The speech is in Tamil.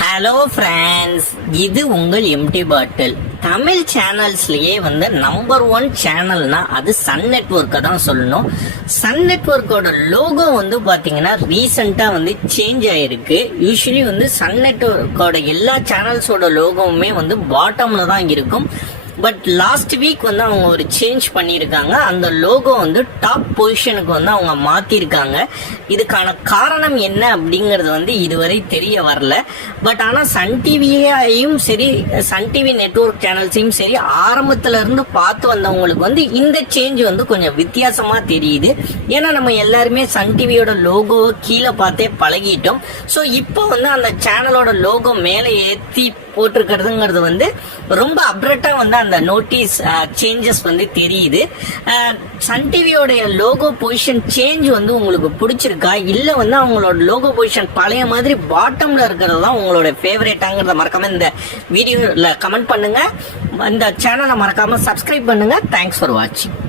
ஹலோ ஃப்ரெண்ட்ஸ், இது உங்கள் எம்டி பாட்டில். தமிழ் சேனல்ஸ்லயே நம்பர் 1 சேனல்னா அது சன் நெட்வொர்க்கை தான் சொல்லணும். சன் நெட்வொர்க்கோட லோகோ பாத்தீங்கன்னா ரீசெண்டா சேஞ்ச் ஆயிருக்கு. யூஸ்வலி சன் நெட்வொர்க்கோட எல்லா சேனல்ஸோட லோகோவுமே பாட்டம்ல தான் இருக்கும். பட் லாஸ்ட் வீக் அவங்க ஒரு சேஞ்ச் பண்ணியிருக்காங்க. அந்த லோகோ டாப் பொசிஷனுக்கு அவங்க மாத்திருக்காங்க. இதுக்கான காரணம் என்ன அப்படிங்கறது இதுவரை தெரிய வரல. பட் ஆனா சன் டிவியையும் சரி, சன் டிவி நெட்வொர்க் சேனல்ஸையும் சரி, ஆரம்பத்துல இருந்து பார்த்து வந்தவங்களுக்கு இந்த சேஞ்ச் கொஞ்சம் வித்தியாசமா தெரியுது. ஏன்னா நம்ம எல்லாருமே சன் டிவியோட லோகோ கீழே பார்த்தே பழகிட்டோம். ஸோ இப்போ அந்த சேனலோட லோகோ மேலே ஏற்றி போட்டிருக்கிறதுங்கிறது ரொம்ப அப்ரேட்டா அந்த நோட்டீஸ் சேஞ்சஸ் தெரியுது. சன் டிவியோட லோகோ பொசிஷன் சேஞ்ச் உங்களுக்கு பிடிச்சிருக்கா, இல்ல அவங்களோட லோகோ பொசிஷன் பழைய மாதிரி பாட்டம்ல இருக்கிறது தான் உங்களோட ஃபேவரேட்டாங்கிறத மறக்காம இந்த வீடியோல கமெண்ட் பண்ணுங்க. இந்த சேனலை மறக்காம சப்ஸ்கிரைப் பண்ணுங்க. தேங்க்ஸ் ஃபார் வாட்சிங்.